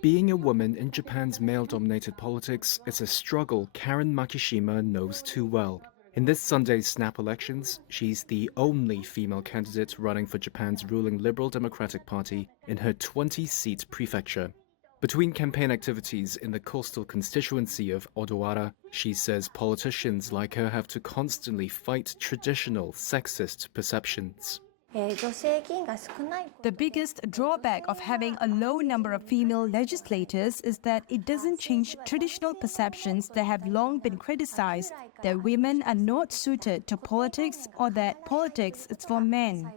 Being a woman in Japan's male-dominated politics is a struggle Karen Makishima knows too well. In this Sunday's snap elections, she's the only female candidate running for Japan's ruling Liberal Democratic Party in her 20-seat prefecture. Between campaign activities in the coastal constituency of Odawara, she says politicians like her have to constantly fight traditional sexist perceptions. The biggest drawback of having a low number of female legislators is that it doesn't change traditional perceptions that have long been criticized, that women are not suited to politics or that politics is for men.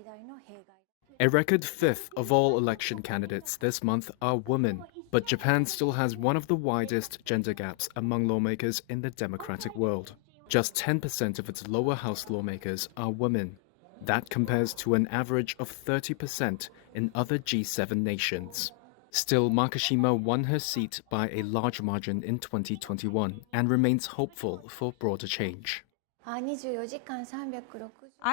A record fifth of all election candidates this month are women, but Japan still has one of the widest gender gaps among lawmakers in the democratic world. Just 10% of its lower house lawmakers are women. That compares to an average of 30% in other G7 nations. Still, Makishima won her seat by a large margin in 2021 and remains hopeful for broader change. I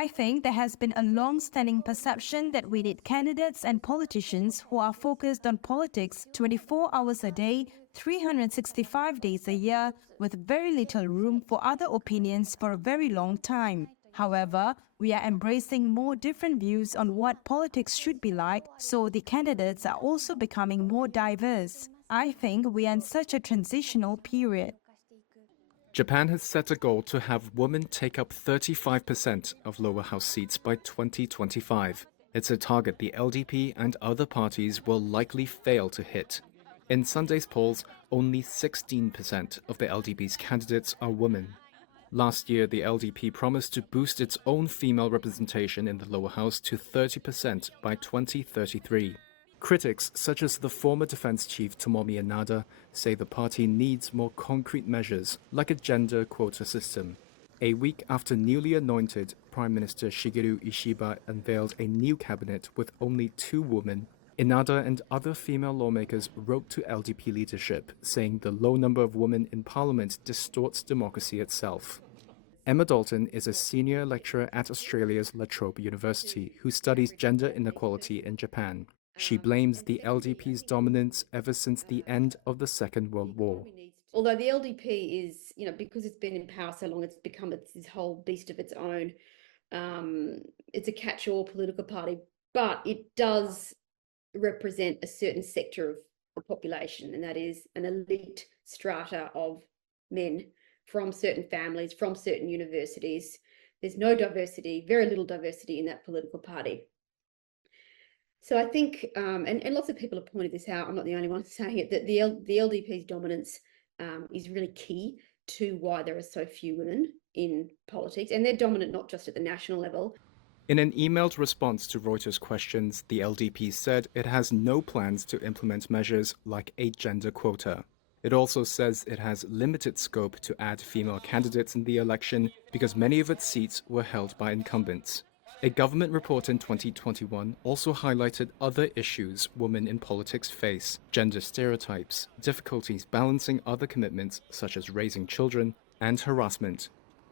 think there has been a long-standing perception that we need candidates and politicians who are focused on politics 24 hours a day, 365 days a year, with very little room for other opinions for a very long time. However, we are embracing more different views on what politics should be like, so the candidates are also becoming more diverse. I think we are in such a transitional period. Japan has set a goal to have women take up 35% of lower house seats by 2025. It's a target the LDP and other parties will likely fail to hit. In Sunday's polls, only 16% of the LDP's candidates are women. Last year, the LDP promised to boost its own female representation in the lower house to 30% by 2033. Critics, such as the former defense chief Tomomi Inada, say the party needs more concrete measures, like a gender quota system. A week after newly anointed Prime Minister Shigeru Ishiba unveiled a new cabinet with only 2 women, Inada and other female lawmakers wrote to LDP leadership, saying the low number of women in parliament distorts democracy itself. Emma Dalton is a senior lecturer at Australia's La Trobe University who studies gender inequality in Japan. She blames the LDP's dominance ever since the end of the Second World War. Although the LDP is, because it's been in power so long, it's become this whole beast of its own. It's a catch-all political party, but it does represent a certain sector of the population, and that is an elite strata of men from certain families, from certain universities. There's no diversity, very little diversity in that political party. So I think, and lots of people have pointed this out, I'm not the only one saying it, that the LDP's dominance is really key to why there are so few women in politics, and they're dominant not just at the national level. In an emailed response to Reuters questions, the LDP said it has no plans to implement measures like a gender quota. It also says it has limited scope to add female candidates in the election because many of its seats were held by incumbents. A government report in 2021 also highlighted other issues women in politics face: gender stereotypes, difficulties balancing other commitments such as raising children, and harassment.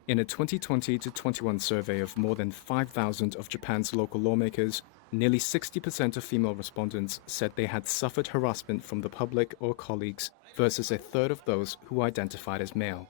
In a 2020-21 survey of more than 5,000 of Japan's local lawmakers, nearly 60% of female respondents said they had suffered harassment from the public or colleagues, versus a third of those who identified as male.